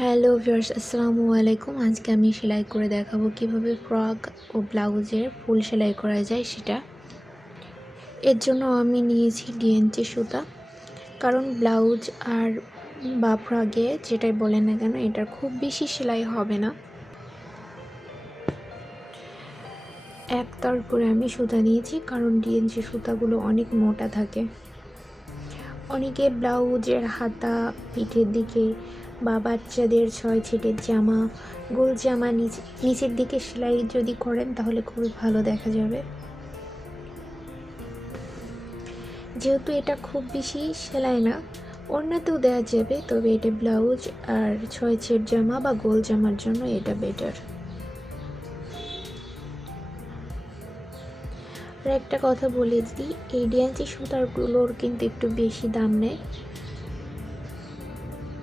Hello viewers, আসসালামু আলাইকুম। আজকে আমি সেলাই করে দেখাবো কিভাবে ফ্রক ও ব্লাউজের ফুল সেলাই করা যায় সেটা। এর জন্য আমি নিয়েছি ডিএনচি সুতা, কারণ ব্লাউজ আর বা ফ্রকে যেটাই বলেন না কেন এটার খুব বেশি সেলাই হবে না। একতার করে আমি সুতা নিয়েছি, কারণ ডিএনচি সুতাগুলো অনেক মোটা থাকে। অনেকে ব্লাউজের হাতা, পিঠের দিকে বা বাচ্চাদের 6 ছিটের জামা, গোল জামা নিচের দিকে সেলাই যদি করেন তাহলে খুবই ভালো দেখা যাবে। যেহেতু এটা খুব বেশি সেলাই না, ওড়নাতেও দেওয়া যাবে, তবে এটা ব্লাউজ আর 6 ছিট জামা বা গোল জামার জন্য এটা বেটার। আর একটা কথা বলে দিই, এই ডিএনসি সুতারগুলোর কিন্তু একটু বেশি দাম নেয়।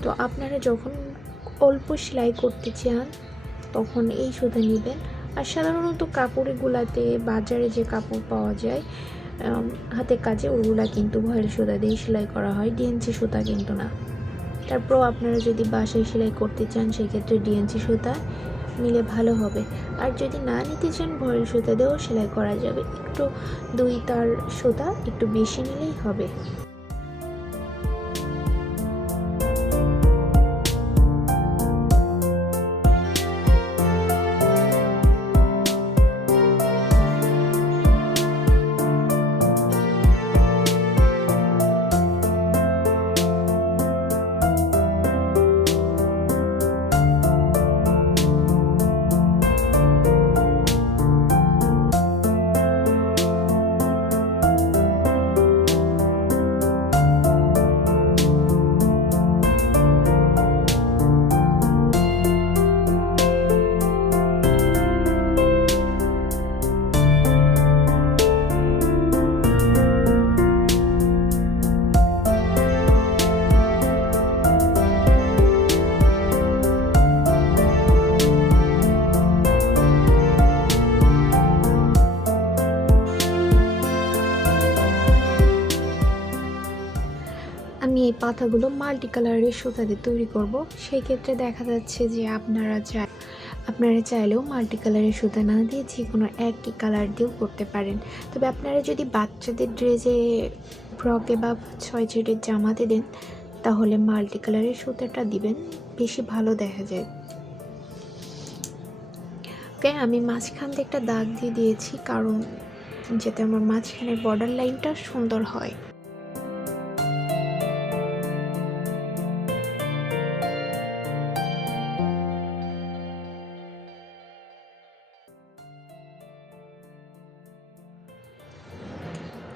তো আপনারা যখন অল্প সেলাই করতে চান তখন এই সুতা নেবেন। আর সাধারণত কাপড়গুলাতে বাজারে যে কাপড় পাওয়া যায় হাতে কাজে, ওগুলা কিন্তু ভয়েল সুতা দিয়ে সেলাই করা হয়, ডিএনসি সুতা কিন্তু না। তারপরও আপনারা যদি বাসায় সেলাই করতে চান সেক্ষেত্রে ডিএনসি সুতা নিলে ভালো হবে। আর যদি না নিতে চান ভয়েল সুতা দিয়েও সেলাই করা যাবে, একটু 2 তার সুতা একটু বেশি নিলেই হবে। আমি এই পাতাগুলো মাল্টি কালারের সুতা দিয়ে তৈরি করব। সেই ক্ষেত্রে দেখা যাচ্ছে যে আপনারা চাইলেও মাল্টি কালারের সুতা না দিয়ে যে কোনো একই কালার দিয়েও করতে পারেন। তবে আপনারা যদি বাচ্চাদের ড্রেসে, ফ্রকে বা 6 ছিটের জামাতে দেন তাহলে মাল্টি কালারের সুতাটা দিবেন, বেশি ভালো দেখা যায়। ওকে, আমি মাঝখান দিয়ে একটা দাগ দিয়ে দিয়েছি, কারণ যাতে আমার মাঝখানের বর্ডার লাইনটা সুন্দর হয়।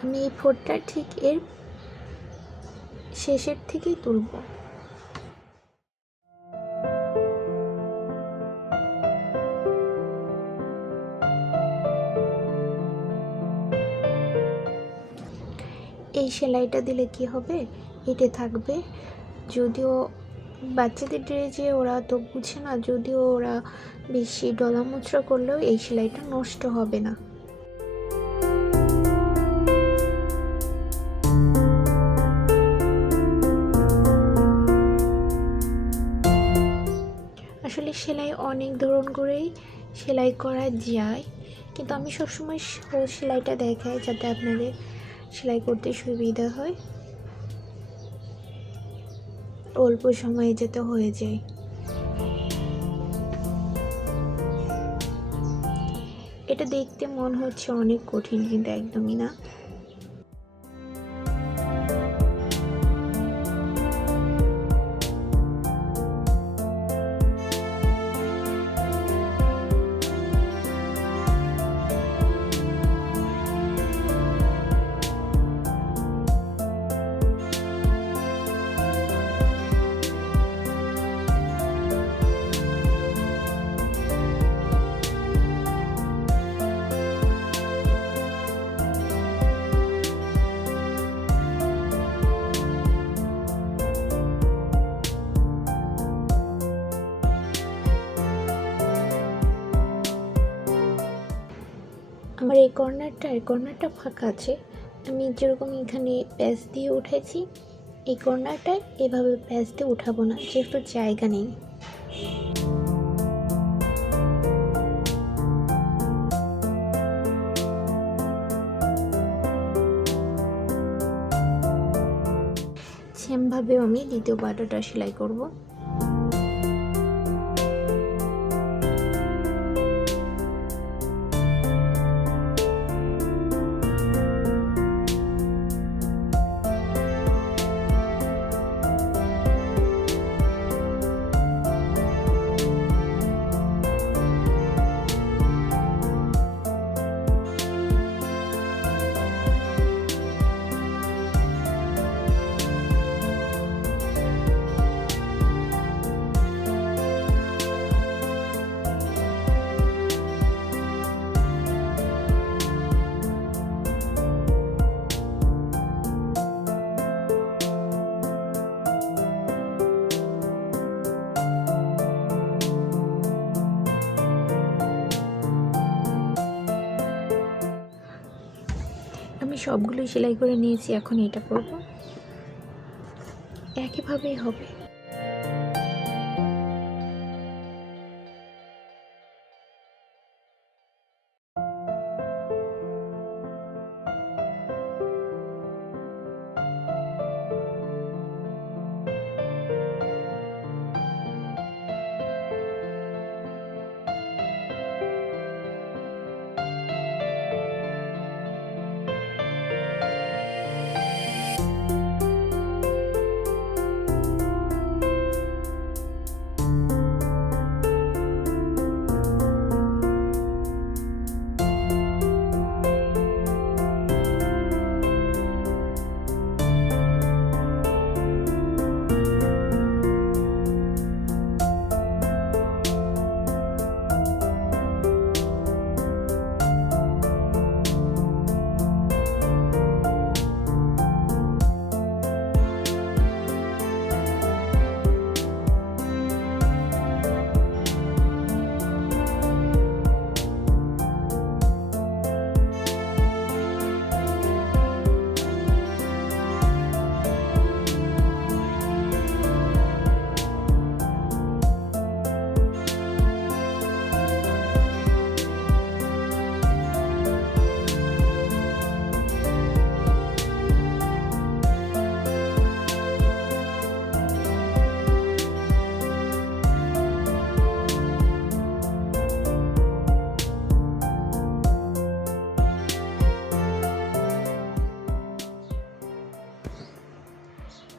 আমি এই ফোঁটটা ঠিক এর শেষের থেকেই তুলব। এই সেলাইটা দিলে কি হবে, এটা থাকবে। যদিও বাচ্চাদের ড্রেসে ওরা তো বুঝে না, যদিও ওরা বেশি ডলা মুচড়া করলেও এই সেলাইটা নষ্ট হবে না। আসলে সেলাই অনেক ধরন করেই সেলাই করা যায়, কিন্তু আমি সবসময় সহজ সেলাইটা দেখাই যাতে আপনাদের সেলাই করতে সুবিধা হয়, অল্প সময়ে যাতে হয়ে যায়। এটা দেখতে মনে হচ্ছে অনেক কঠিন, কিন্তু একদমই না। আমার এই কর্নারটা ফাঁকা আছে। আমি যেরকম এখানে প্যাচ দিয়ে উঠেছি, এই কর্নারটায় এভাবে প্যাচ দিয়ে উঠাবো না, যেহেতু জায়গা নেই। সেমভাবেও আমি দ্বিতীয় পাটাটা সেলাই করব। আমি সবগুলোই সেলাই করে নিয়েছি, এখন এটা করব। একইভাবেই হবে।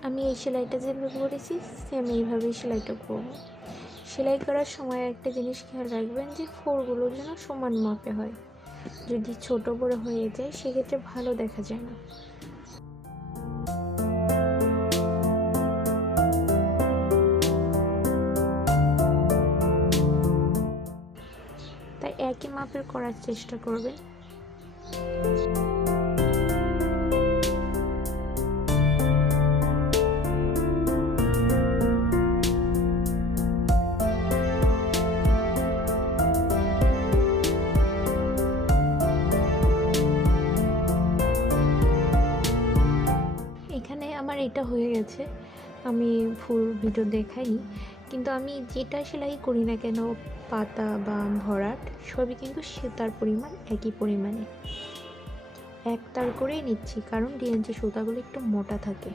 আমি এই সেলাইটা যেভাবে করেছি সেম এইভাবেই সেলাইটা করব। সেলাই করার সময় একটা জিনিস খেয়াল রাখবেন যে ফোরগুলো যেন সমান মাপে হয়। যদি ছোট বড় হয়ে যায় সেক্ষেত্রে ভালো দেখা যায় না। তাই একই মাপের করার চেষ্টা করবেন। এখানে আমার এটা হয়ে গেছে, আমি ফুল ভিডিও দেখাই, কিন্তু আমি যেটা সেলাই করি না কেন, পাতা বা ভরাট সবই কিন্তু সুতার পরিমাণ একই পরিমাণে এক তার করেই নিচ্ছি, কারণ ডিএনসি সুতাগুলো একটু মোটা থাকে।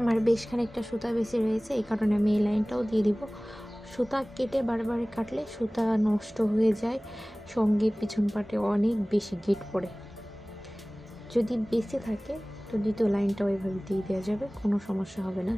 আমার বেশ খানিকটা সুতা বেশি রয়েছে, এই কারণে আমি এই লাইনটাও দিয়ে দিব। সুতা কেটে বারবার কাটলে সুতা নষ্ট হয়ে যায়, সঙ্গে পিছন পাটে অনেক বেশি গিট পড়ে। যদি বেঁচে থাকে তো দ্বিতীয় লাইনটাও এভাবে দিয়ে দেওয়া যাবে, কোনো সমস্যা হবে না।